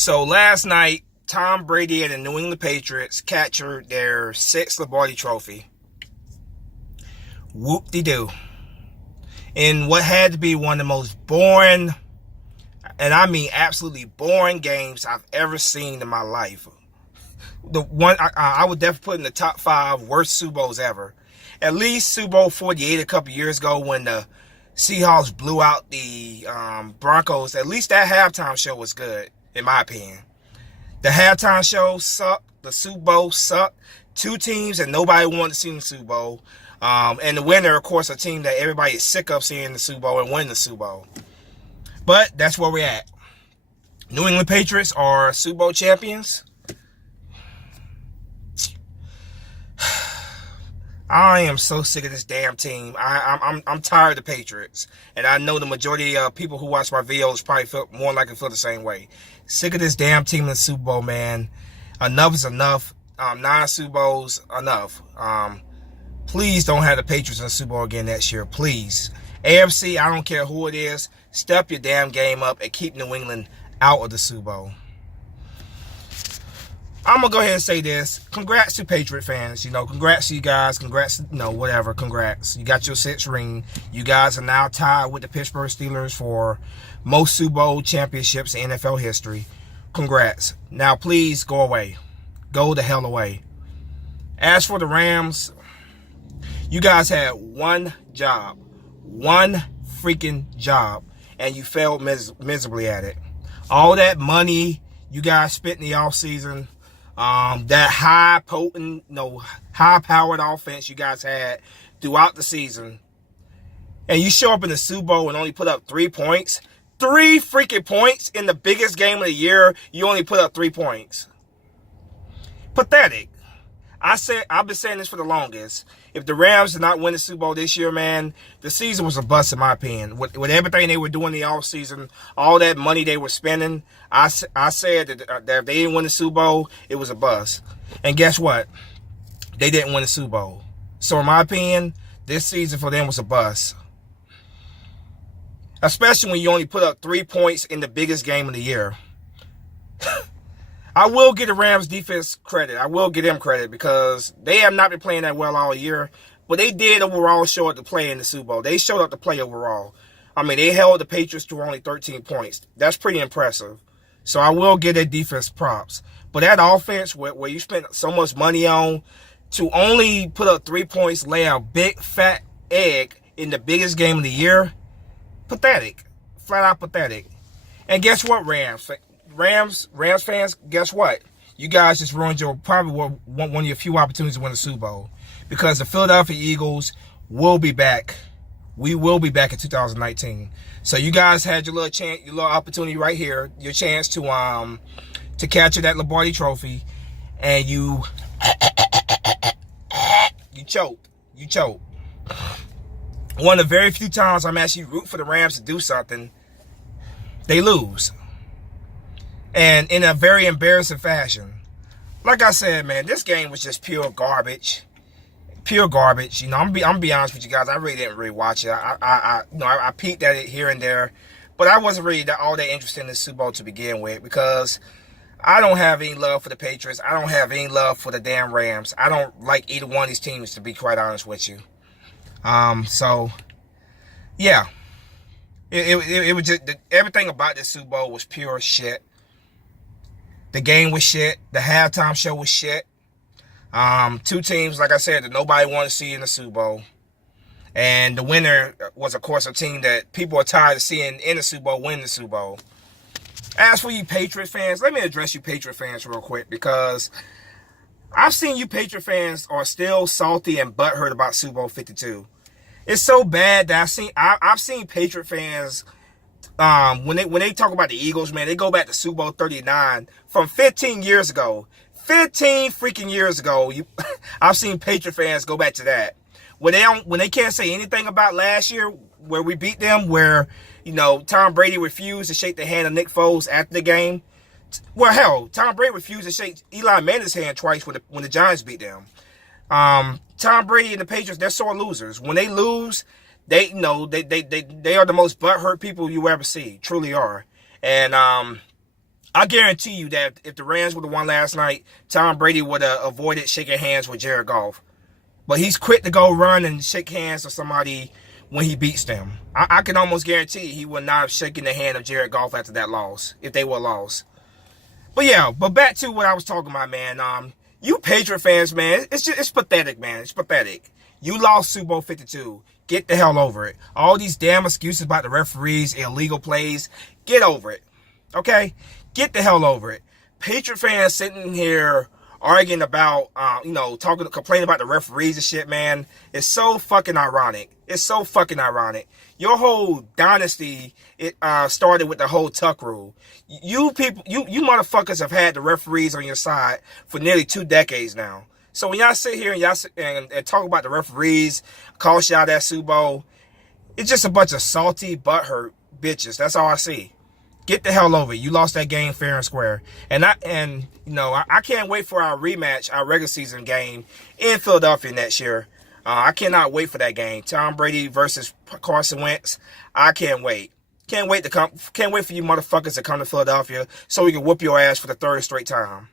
So last night, Tom Brady and the New England Patriots captured their sixth Lombardi trophy. Whoop-de-doo. In what had to be one of the most boring, and I mean absolutely boring games I've ever seen in my life. The one I would definitely put in the top 5 worst Super Bowls ever. At least Super Bowl 48 a couple years ago when the Seahawks blew out the Broncos. At least that halftime show was good, in my opinion. The halftime show sucked. The Super Bowl sucked. Two teams that nobody wanted to see in the Super Bowl. And the winner, of course, a team that everybody is sick of seeing in the Super Bowl and winning the Super Bowl. But that's where we're at. New England Patriots are Super Bowl champions. I am so sick of this damn team. I'm tired of the Patriots. And I know the majority of people who watch my videos probably feel more likely feel the same way. Sick of this damn team in the Super Bowl, man. Enough is enough. 9 Super Bowls, enough. Please don't have the Patriots in the Super Bowl again next year. Please. AFC, I don't care who it is. Step your damn game up and keep New England out of the Super Bowl. I'm going to go ahead and say this. Congrats to Patriot fans. Congrats to you guys. Congrats, whatever. Congrats. You got your 6th ring. You guys are now tied with the Pittsburgh Steelers for most Super Bowl championships in NFL history. Congrats. Now, please go away. Go the hell away. As for the Rams, you guys had one job. One freaking job. And you failed miserably at it. All that money you guys spent in the offseason, that high-powered offense you guys had throughout the season, and you show up in the Super Bowl and only put up 3 points. 3 freaking points in the biggest game of the year. You only put up 3 points. Pathetic. I've been saying this for the longest. If the Rams did not win the Super Bowl this year, man, the season was a bust in my opinion. With everything they were doing in the offseason, all that money they were spending, I said that if they didn't win the Super Bowl, it was a bust. And guess what? They didn't win the Super Bowl. So in my opinion, this season for them was a bust. Especially when you only put up 3 points in the biggest game of the year. I will give the Rams defense credit. I will give them credit because they have not been playing that well all year. But they did overall show up to play in the Super Bowl. They showed up to play overall. I mean, they held the Patriots to only 13 points. That's pretty impressive. So I will give their defense props. But that offense where you spent so much money on to only put up 3 points, lay a big fat egg in the biggest game of the year, pathetic. Flat out pathetic. And guess what, Rams fans, guess what? You guys just ruined probably one of your few opportunities to win the Super Bowl. Because the Philadelphia Eagles will be back. We will be back in 2019. So you guys had your little chance, your little opportunity right here, your chance to capture that Lombardi trophy, and you choked. You choked. One of the very few times I'm actually rooting for the Rams to do something, they lose. And in a very embarrassing fashion. Like I said, man, this game was just pure garbage. Pure garbage. I'm gonna be honest with you guys. I really didn't watch it. I peeked at it here and there, but I wasn't really all that interested in the Super Bowl to begin with because I don't have any love for the Patriots. I don't have any love for the damn Rams. I don't like either one of these teams, to be quite honest with you. So yeah, it was just everything about this Super Bowl was pure shit. The game was shit. The halftime show was shit. 2 teams, like I said, that nobody wanted to see in the Super Bowl. And the winner was, of course, a team that people are tired of seeing in the Super Bowl win the Super Bowl. As for you Patriot fans, let me address you Patriot fans real quick because I've seen you Patriot fans are still salty and butthurt about Super Bowl 52. It's so bad that I've seen Patriot fans when they talk about the Eagles, man, they go back to Super Bowl 39 from 15 years ago. 15 freaking years ago. I've seen Patriot fans go back to that. When they can't say anything about last year where we beat them, where Tom Brady refused to shake the hand of Nick Foles after the game. Well, hell, Tom Brady refused to shake Eli Manning's hand twice when the Giants beat them. Tom Brady and the Patriots, they're sore losers. When they lose, they are the most butthurt people you ever see. Truly are. And I guarantee you that if the Rams would have won last night, Tom Brady would have avoided shaking hands with Jared Goff. But he's quick to go run and shake hands with somebody when he beats them. I can almost guarantee he would not have shaken the hand of Jared Goff after that loss, if they were lost. But yeah, but back to what I was talking about, man. You Patriot fans, man, it's pathetic, man. It's pathetic. You lost Super Bowl 52. Get the hell over it. All these damn excuses about the referees, illegal plays, get over it. Okay? Get the hell over it. Patriot fans sitting here arguing about, complaining about the referees and shit, man. It's so fucking ironic. It's so fucking ironic. Your whole dynasty, it started with the whole Tuck rule. You people, you motherfuckers have had the referees on your side for nearly 2 decades now. So when y'all sit here and y'all and talk about the referees, cost y'all that Super Bowl, it's just a bunch of salty, butthurt bitches. That's all I see. Get the hell over it. You lost that game fair and square. And I can't wait for our rematch, our regular season game in Philadelphia next year. I cannot wait for that game. Tom Brady versus Carson Wentz. I can't wait. Can't wait for you motherfuckers to come to Philadelphia so we can whoop your ass for the 3rd straight time.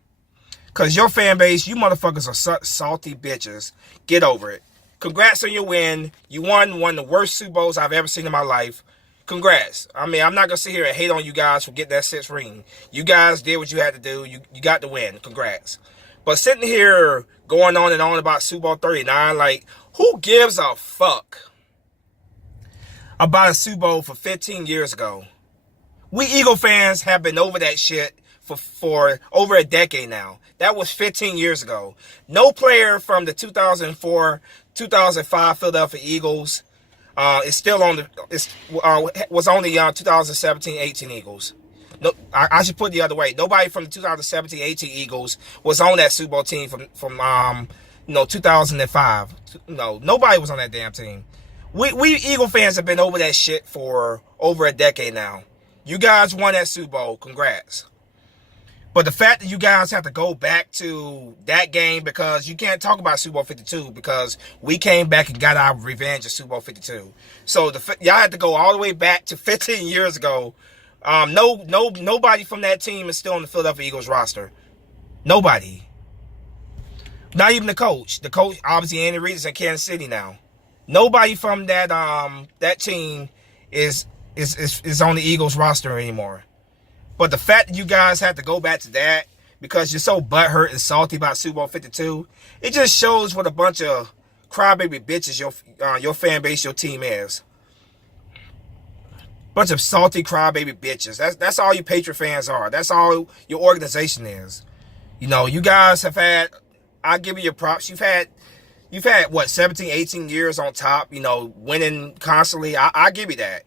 Cause your fan base, you motherfuckers are salty bitches. Get over it. Congrats on your win. You won one of the worst Super Bowls I've ever seen in my life. Congrats. I mean, I'm not going to sit here and hate on you guys for getting that 6th ring. You guys did what you had to do. You got the win. Congrats. But sitting here going on and on about Super Bowl 39, like, who gives a fuck about a Super Bowl for 15 years ago? We Eagle fans have been over that shit for over a decade now. That was 15 years ago. No player from the 2004, 2005 Philadelphia Eagles is still on was on the 2017-18 Eagles. No, I should put it the other way. Nobody from the 2017-18 Eagles was on that Super Bowl team from 2005. No, nobody was on that damn team. We Eagle fans have been over that shit for over a decade now. You guys won that Super Bowl. Congrats. But the fact that you guys have to go back to that game, because you can't talk about Super Bowl 52 because we came back and got our revenge at Super Bowl 52. So y'all had to go all the way back to 15 years ago. Nobody from that team is still on the Philadelphia Eagles roster. Nobody. Not even the coach. The coach, obviously, Andy Reid is in Kansas City now. Nobody from that team is on the Eagles roster anymore. But the fact that you guys have to go back to that because you're so butthurt and salty about Super Bowl 52, it just shows what a bunch of crybaby bitches your fan base, your team is. Bunch of salty crybaby bitches. That's all you Patriot fans are. That's all your organization is. You guys have had, I'll give you your props. You've had what, 17, 18 years on top, winning constantly. I give you that.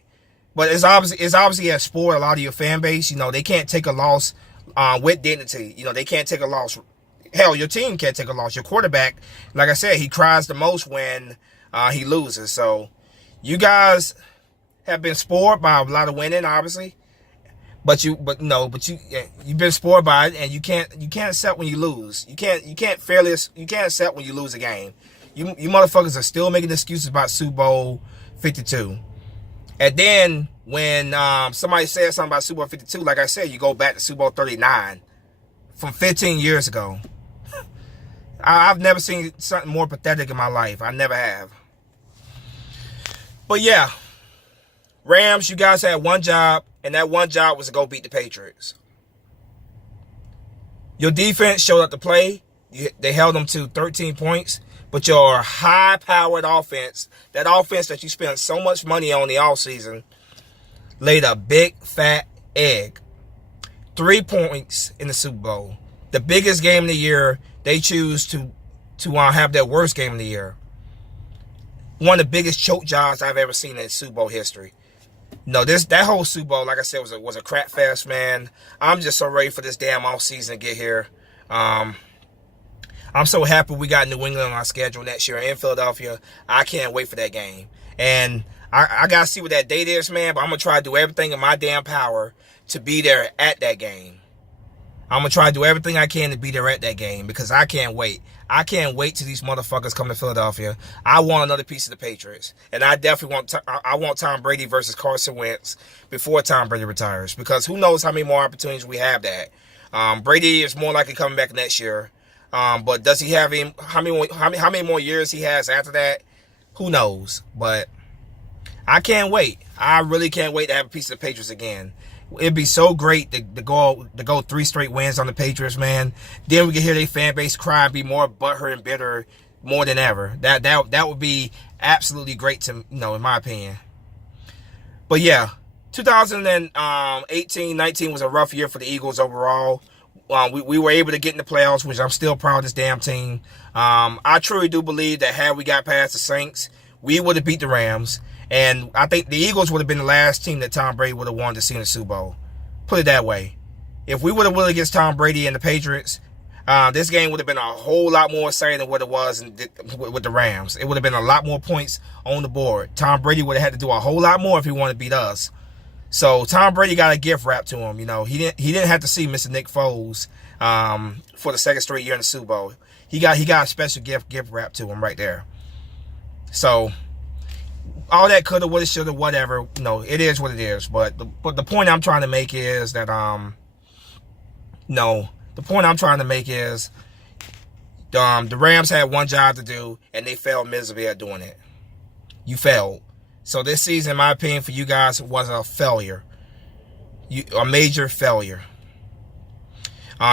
But it's obviously has spoiled a lot of your fan base. They can't take a loss with dignity. They can't take a loss. Hell, your team can't take a loss. Your quarterback, like I said, he cries the most when he loses. So you guys have been spoiled by a lot of winning, obviously. But you've been spoiled by it, and you can't accept when you lose. You can't accept when you lose a game. You motherfuckers are still making excuses about Super Bowl 52. And then when somebody says something about Super Bowl 52, like I said, you go back to Super Bowl 39 from 15 years ago. I've never seen something more pathetic in my life. I never have. But yeah, Rams, you guys had one job, and that one job was to go beat the Patriots. Your defense showed up to play. They held them to 13 points. But your high-powered offense, that offense that you spent so much money on the offseason, laid a big, fat egg. 3 points in the Super Bowl. The biggest game of the year, they choose to have their worst game of the year. One of the biggest choke jobs I've ever seen in Super Bowl history. That whole Super Bowl, like I said, was a crap fest, man. I'm just so ready for this damn offseason to get here. I'm so happy we got New England on our schedule next year in Philadelphia. I can't wait for that game. And I got to see what that date is, man. But I'm going to try to do everything in my damn power to be there at that game. I'm going to try to do everything I can to be there at that game because I can't wait. I can't wait till these motherfuckers come to Philadelphia. I want another piece of the Patriots. And I definitely want Tom Brady versus Carson Wentz before Tom Brady retires. Because who knows how many more opportunities we have that. Brady is more likely coming back next year. But does he have him? How many more years he has after that? Who knows? But I can't wait. I really can't wait to have a piece of the Patriots again. It'd be so great to go 3 straight wins on the Patriots, man. Then we can hear their fan base cry and be more butthurt and bitter more than ever. That would be absolutely great to, in my opinion. But yeah, 2018-19 was a rough year for the Eagles overall. We were able to get in the playoffs, which I'm still proud of this damn team. I truly do believe that had we got past the Saints, we would have beat the Rams. And I think the Eagles would have been the last team that Tom Brady would have wanted to see in the Super Bowl. Put it that way. If we would have won against Tom Brady and the Patriots, this game would have been a whole lot more exciting than what it was with the Rams. It would have been a lot more points on the board. Tom Brady would have had to do a whole lot more if he wanted to beat us. So Tom Brady got a gift wrapped to him. He didn't have to see Mr. Nick Foles for the second straight year in the Super Bowl. He got a special gift wrapped to him right there. So all that coulda, woulda, shoulda, whatever. It is what it is. But the point I'm trying to make is that the Rams had one job to do and they failed miserably at doing it. You failed. So this season, in my opinion, for you guys was a failure. A major failure.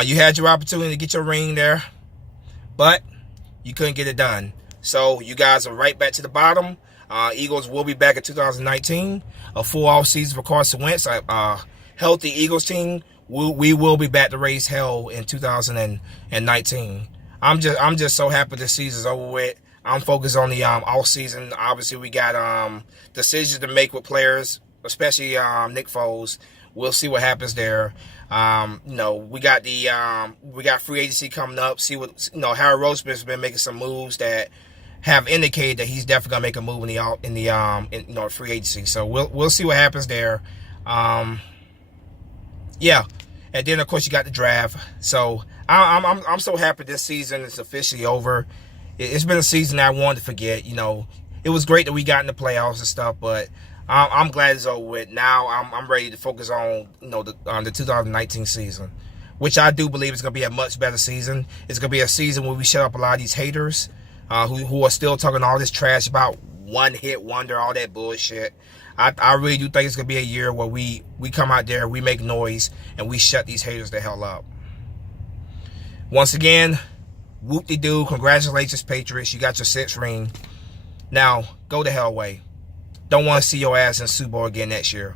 You had your opportunity to get your ring there, but you couldn't get it done. So you guys are right back to the bottom. Eagles will be back in 2019. A full off season for Carson Wentz. Healthy Eagles team. We will be back to raise hell in 2019. I'm just so happy this season's over with. I'm focused on the off season. Obviously, we got decisions to make with players, especially Nick Foles. We'll see what happens there. We got free agency coming up. See what Harry Roseman's been making some moves that have indicated that he's definitely gonna make a move in the free agency. So we'll see what happens there. Yeah, and then of course you got the draft. So I'm so happy this season is officially over. It's been a season I wanted to forget. It was great that we got in the playoffs and stuff, but I'm glad it's over with. Now I'm ready to focus on the 2019 season, which I do believe is going to be a much better season. It's going to be a season where we shut up a lot of these haters who are still talking all this trash about one hit wonder, all that bullshit. I really do think it's going to be a year where we come out there, we make noise, and we shut these haters the hell up. Once again, whoop-de-doo, congratulations, Patriots. You got your 6th ring. Now, go the hell away. Don't want to see your ass in the Super Bowl again next year.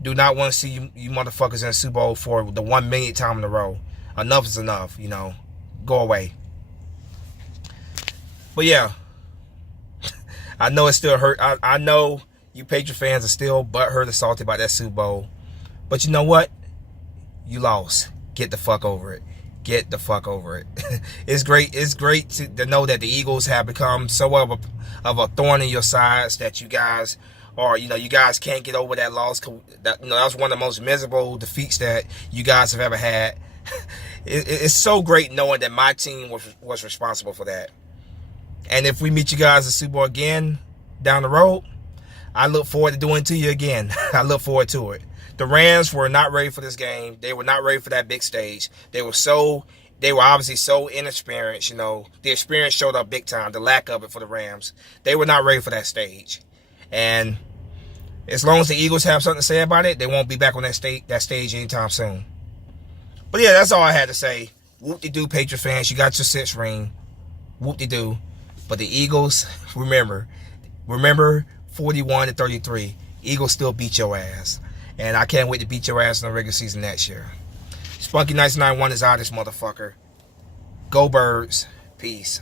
Do not want to see you motherfuckers in the Super Bowl for the 1 millionth time in a row. Enough is enough, Go away. But yeah, I know it still hurt. I know you Patriot fans are still butthurt and salty about that Super Bowl. But you know what? You lost. Get the fuck over it. Get the fuck over it. It's great to know that the Eagles have become so of a thorn in your sides that you guys are, you guys can't get over that loss. That was one of the most miserable defeats that you guys have ever had. It's so great knowing that my team was responsible for that. And if we meet you guys at Super Bowl again down the road, I look forward to doing it to you again. I look forward to it. The Rams were not ready for this game. They were not ready for that big stage. They were obviously so inexperienced. The experience showed up big time. The lack of it for the Rams. They were not ready for that stage. And as long as the Eagles have something to say about it, they won't be back on that stage anytime soon. But yeah, that's all I had to say. Whoop-de-doo, Patriot fans. You got your 6th ring. Whoop-de-doo. But the Eagles, remember 41-33. Eagles still beat your ass. And I can't wait to beat your ass in the regular season next year. Spunky 991 is out, this motherfucker. Go Birds. Peace.